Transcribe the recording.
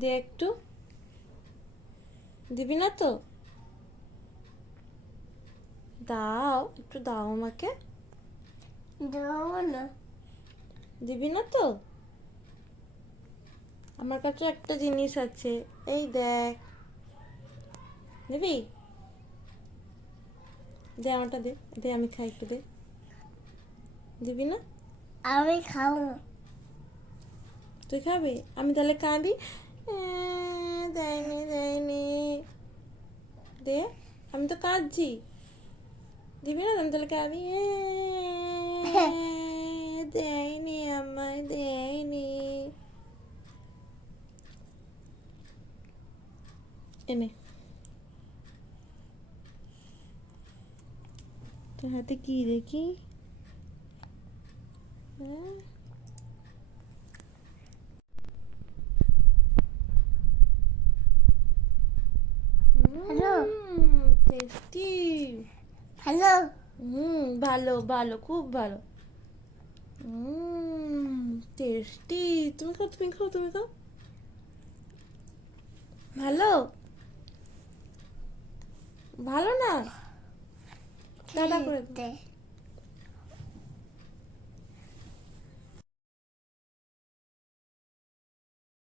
দে একটু। দিবি না তো? দাও, একটু দাও আমাকে। দেবো না। দিবি না তো? আমার কাছে একটা জিনিস আছে, এই দেখ। দিবি? দে আমারটা দে, দে আমি খাই, একটু দে। দিবি না? আমি খাবো না। তুই খাবি? আমি তাহলে কাঁদি, দেয়নি দেয়নি। দে, আমি তো কাঁদছি। দিবি না? আমি তাহলে কাঁদি, দেয়নি, আমায় দেয়নি। এনে, তোর হাতে কি দেখি? হ্যাঁ? হ্যালো। টেস্টি। হ্যালো। ভালো ভালো, খুব ভালো। টেস্টি। তুমি খাও, তুমি খাও, তুমি খাও। ভালো? ভালো না? টাটা করে দে।